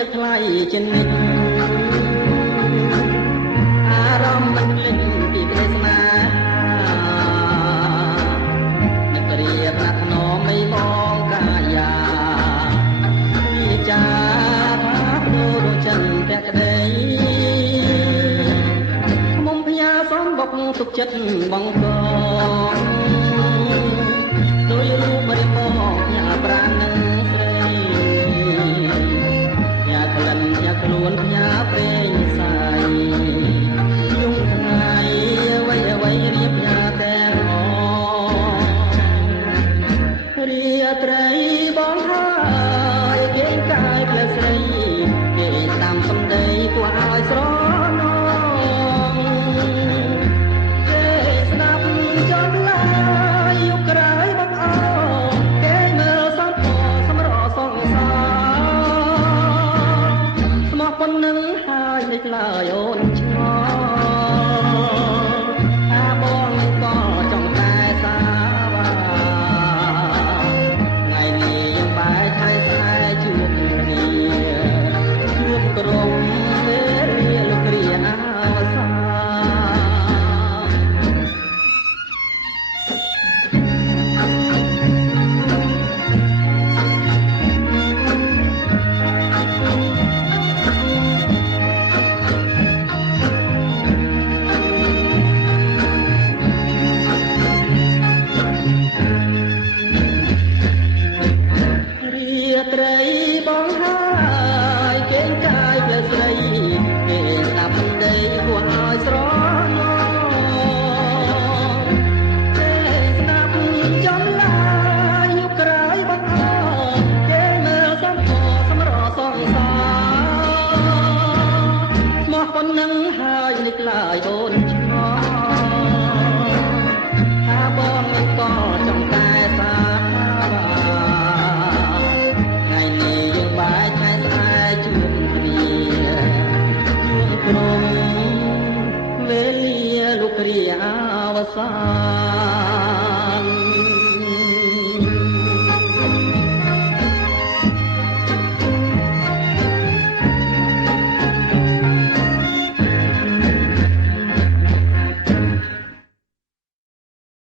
នឹកថ្លៃជានិច្ចអារម្មណ៍មិនភ្លេចពីក្តីស្នេហានឹករៀបណាស់ថ្នមមិនបងកាយាវិចាថាព្រោះរចិនតែក្តីមុំផ្ញើសំបុកទុកចិត្តបងកងដោយរូបរិបោញ៉ាប្រាណនឹងស្រីញ៉ាក្លិនញ៉ាខ្លួនញ៉ាព្រេង